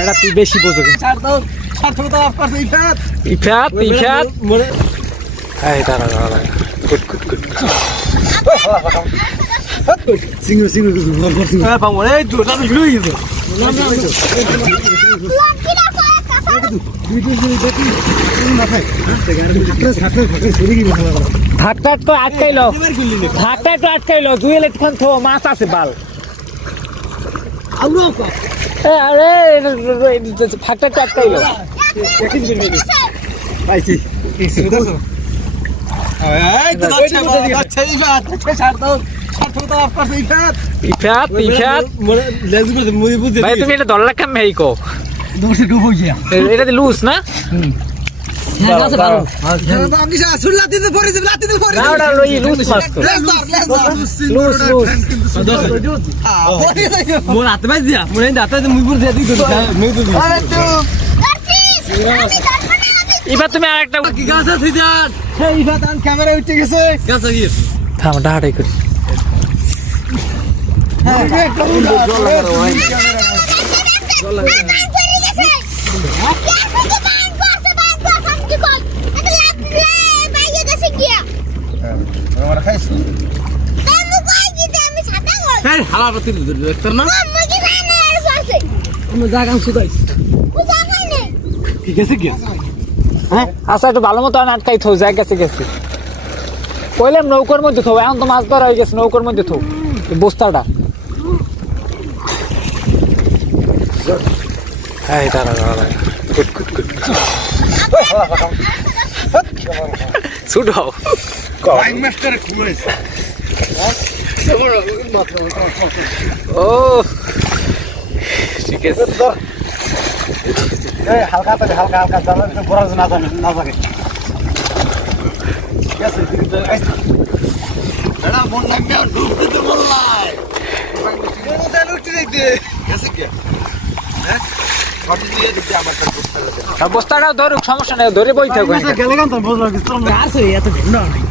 বেটা তুই বেশি বোঝো কিন্তু। ইফাত। ইফাত মনে এই দাঁড়া দাঁড়া সিঙ্গু সিঙ্গু হ্যাঁ পাবো এই শুরু হয়ে গেছে ধাক্কা আটকাইলো। ধাক্কা একটু আটকাইলো। দুই এলেটখান থো মাছ আছে বাল। আরে ফাঁকটা একটু আটকাইলো পাইছি। তুমি এটা দল রাখাম মেহিকো দোষে এটা লুজ না? এবার তুমি আরেকটা কি গাছ আছে যার এই আন ক্যামেরা উঠে গেছে। গাছ আছে। থাম ডাহাটাই করি। আমরা খাইছি। হালা দেখতার না কি? আচ্ছা একটু ভালো মতো আটকাই থো যাই গেছে গেছে। কইলাম নৌকার মধ্যে থো এখন তো মাছ ধরা হয়ে গেছে নৌকার মধ্যে থো বস্তাটা। এই দাঁড়া দাঁড়া দাঁড়া। গুড গুড গুড শুট হও ও ঠিক আছে। হালকা তো হালকা হালকা জানা বড় না জানে না জাগে মন নাই ঢুকতে তো বললাই কি? হ্যাঁ? আর ধরুক সমস্যা নেই ধরে বই থাকো গেলে গান তো বুঝলো কি এত ভিন্ন? নাই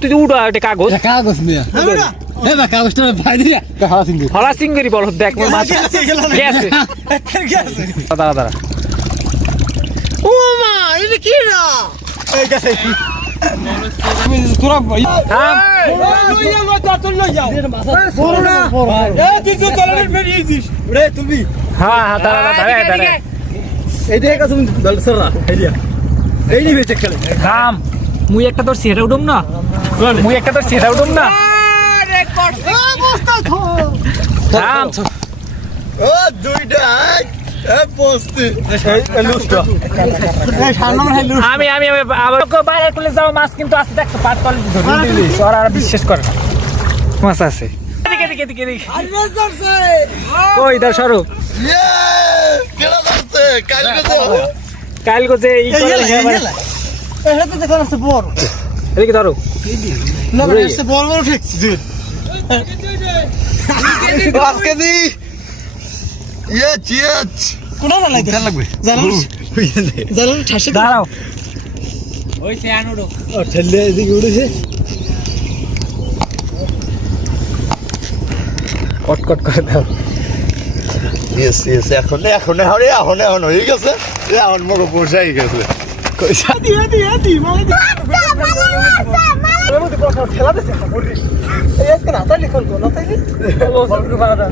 তুই উড়া এটা কাগজ। কাগজ নিয়া। বা কাগজটা ভাই দিয়া। কাহা সিঙ্গু হলা সিংগুরি বল দেখ গেছে দাঁড়া দাঁড়া ও মা এটা কি না এই গেছে। তোরা ভাই থাম লইয়া মা তা তো লইয়া বড় না। এ তুই তো তলারে বেরিয়ে দিস রে তুমি। হ্যাঁ হ্যাঁ দাঁড়া দাঁড়া দাঁড়া দাঁড়া। এই দিয়া এই নিবে চেক করে থাম মুই একটা তোর সেটা উঠুম না? মুই একটা তোর সেটা উঠুম না। ও দুইটা আমি আমি আবার বাইরে খুলে যাও মাছ কিন্তু আছে দেখ পাট কলে ধরে দিলি। ওরা আর বিশ্বাস করে না। মাছ আছে। কই সরো। ইয়ে কালকে তো। এটা তো আছে বড়। এদিকে ধরো। না ঘুরে এটা বড় বড় ঠেকছি জুর পাঁচ কেজি। ইয়ে চিয়াচ। কোনা না লাগে লাগবে? জানাস? জানাস? ঠাসে দাঁড়াও। ও ঠেলে এদিকে উড়েছে কট কট করে দাও ইয়েস ইয়েস এখন এখন এখন এখন এখন হয়ে গেছে। এখন মগ পৌঁছাই গেছে। মানে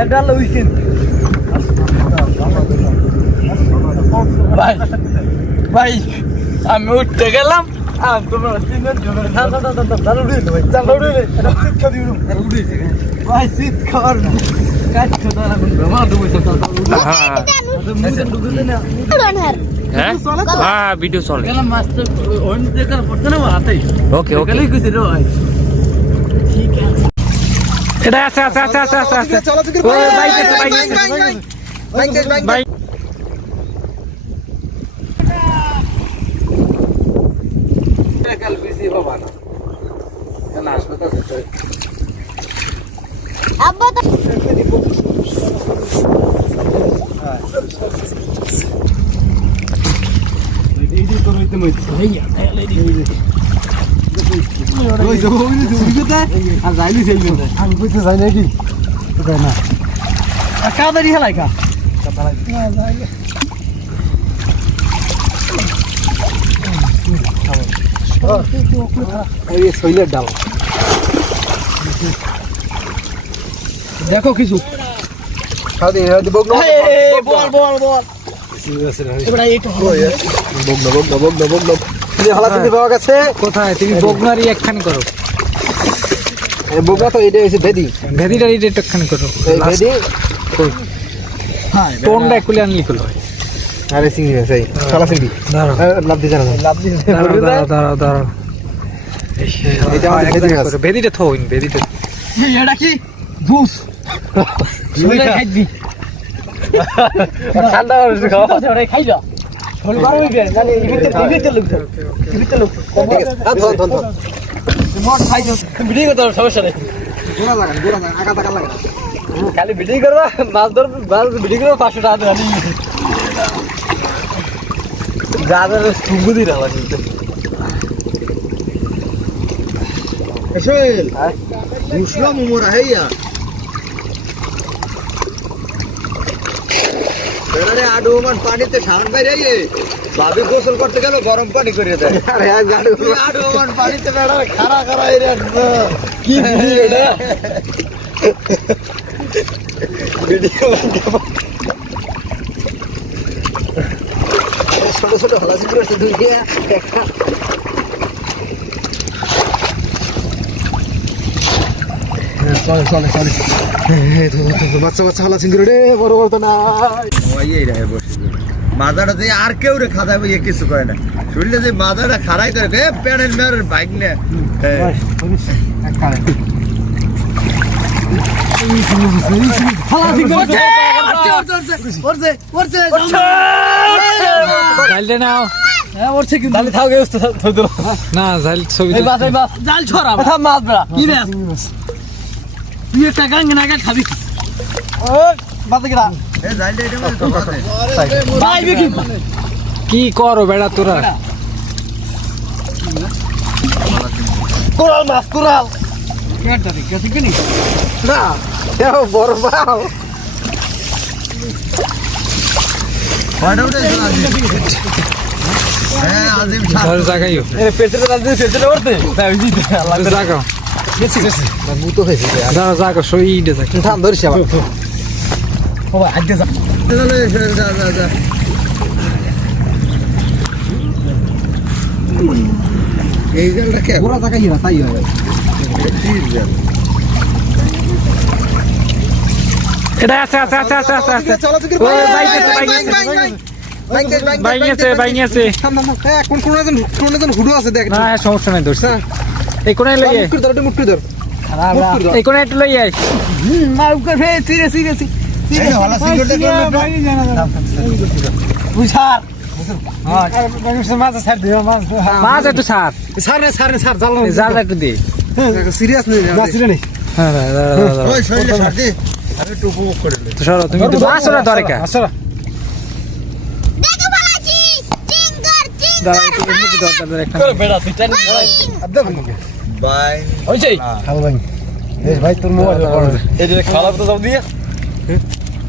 এটা লইছেন ভাই ভাই আমি উঠতে গেলাম। আর তোমার ভাই শীত খাওয়ার ভিডিও চলে ওকে ওকে এটা আছে কাবাডি খেলাই কা শৈলের ডাল দেখো কিছু। কোথায়? তুমি একখান করো। তো এটা ভেদিটা রিড একখান করো। বেদি টোনটা একুলে আনলি করো আরে সিঙ্গি আছে সালা সিঙ্গি। দাঁড়াও। লাভ দিতে না। লাভ দিতে দাঁড়াও দাঁড়াও দাঁড়াও। দাঁড়াও এটা আমাদের ভেদি আছে ভেদিটা থইন ভেদিটা। এটা কি? জুস। শৈলে খাইবি ঠান্ডা ভিডিও করতে হবে সমস্যা নেই। খালি ভিডিও করবা মাছ ধর মাছ ভিডিও করবা পাঁচশো টাকা দেওয়া যাদের সুঙ্গু দিন আমার কিন্তু। শৈল মুসলাম মোরা হেয়া বেড়ারে আডু মান পানিতে সান বাইরে ভাবি গোসল করতে গেল গরম পানি করে দেয়। আরে আজ গাড়ি আডু মান পানিতে বেড়ারে খারা খারা এর কি ভিডিও এটা? ভিডিও ছোট ছোট হলা চিত্র আছে দুই একটা চলে চলে চলে। বাচ্চা বাচ্চা হলা সিঙ্গুর রে বড় বড় তো না এই রে বসে মাদাটা দিয়ে আর কেউ রে খাদা বইয়ে কিছু করে না। শুনলে যে মাদাটা খারাই করে এ প্যানেল মেয়ের বাইক নে। গে না জাল ছবি জাল ছড়া মাছ কি তুই একটা গাঙ্গ না গা খাবি কি? করো বেড়া তোরা? কোরাল মাছ কোরাল না বড় আজিম? হ্যাঁ এ পেটে পেটে গেছে গেছে মুতো হয়েছে দাঁড়া জাগাও সইডে জাগাও থাম ধরিস আবার ও ভাই আজকে যা চলে, চলে, যা, যা, যা। এই জালটা কে পুরা টাকা ইয়া তাই হয় এটা আছে আছে আছে আছে আছে আছে চলো ও বাইক আছে বাইক আছে কোন কোন একজন হুডু আছে দেখ না সমস্যা নাই ধরছে এই কোনে লই আয়। মুট্টু ধর মুট্টু ধর। এই কোনে একটু লই আয়। মা উপর ফে সিরে সিরে এই হলা সিগারেটটা করলে তো- মাছ একটু ছাড়। স্যার রে স্যার রে স্যার জাল জালটা একটু দে। সিরিয়াস নেই না। সিরিয়াস নেই হ্যাঁ। ওই শরীরে সাথে। আমি একটু উপভোগ করে নে। তো সরো তুমি তো মাছ ওরা ধরে কা দেখো দাঁড়া একটু ধর, দাঁড়া, একটা বেড়া তুই টানি বাই হইছে হ্যালো ভাই বেশ ভাই তোর মোবাইল এই যে খালা তো সব দিয়ে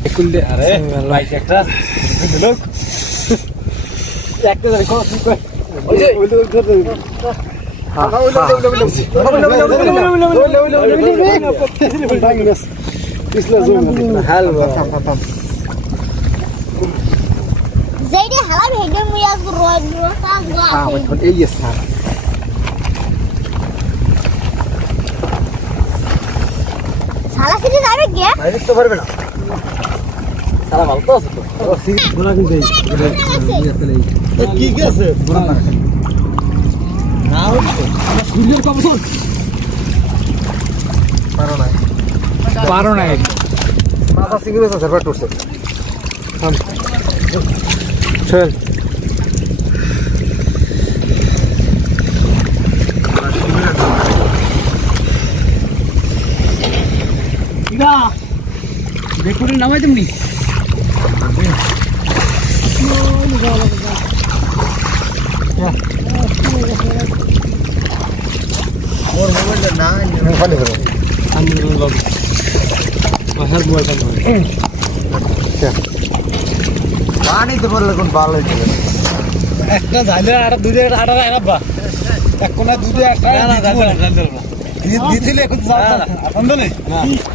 একুল দে আরে লাইট একটা লোক একটা ধরে কোন কি কই হইছে যেইটা হালা ভেগে মুয়া রোদ রোদ আছে সালা সিটি যাবে কে বাইরে তো পারবে না সারা ভালো তো আছে তো এ কি কি আছে না হচ্ছে সূর্যের কবসন পারো না পারো না মাথা আছে স্যার টুরছে চল দেখুন নামাই তুমি ওর মোবাইলটা নাই পানি ধরো পানি তো পড়লে কোন ভালো একটা ঝালে আর দুইটা আটা রাখবা এক কোনা দুইটা একটা দিছিলে এখন আনন্দলে একটা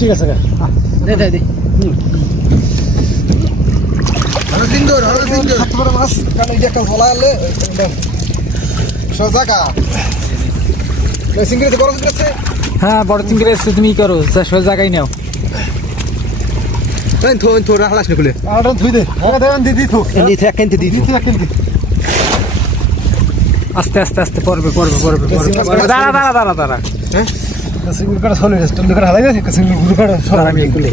ঠিক আছে সিন্দুর হলো সিন্দুর বড় মাছ কারণ এই একটা ঝোলা সোজা বড় হ্যাঁ বড় চিংড়ি তুমি করো সব জায়গায় নাও। থো থো রাখলাস না খুলে আটা ধুই দে। আগে দেন দিদি থু। এলি থেকে কেনতে দি দিদি রাখেন দি আস্তে আস্তে আস্তে পড়বে পড়বে পড়বে পড়বে। দাঁড়া দাঁড়া দাঁড়া দাঁড়া। সিঙ্গেল কাটা সলে স্ট্যান্ড কাটা হালাই গেছে সিঙ্গেল গুরু কাটা সরে আমি এগুলো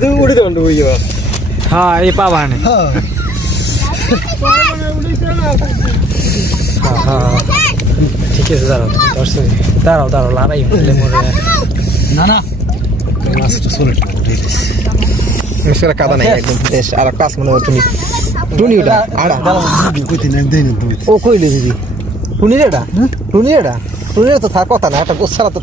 তুই উড়ে দন্ড হই যাবে হ্যাঁ এই পাবা না হ্যাঁ। হ্যাঁ ঠিক আছে দাঁড়াও দাঁড়াও দাঁড়াও লড়াই মরে না না। মাছটা সলে মিশরা কাদা নাই একদম বেশ আর কাজ মনে হচ্ছে টুনি ওটা? আড়া। তুমি ও কইলে দিদি। টুনি রেডা টুনি রেডা টুনি তো থাক কথা না একটা গোছালা তো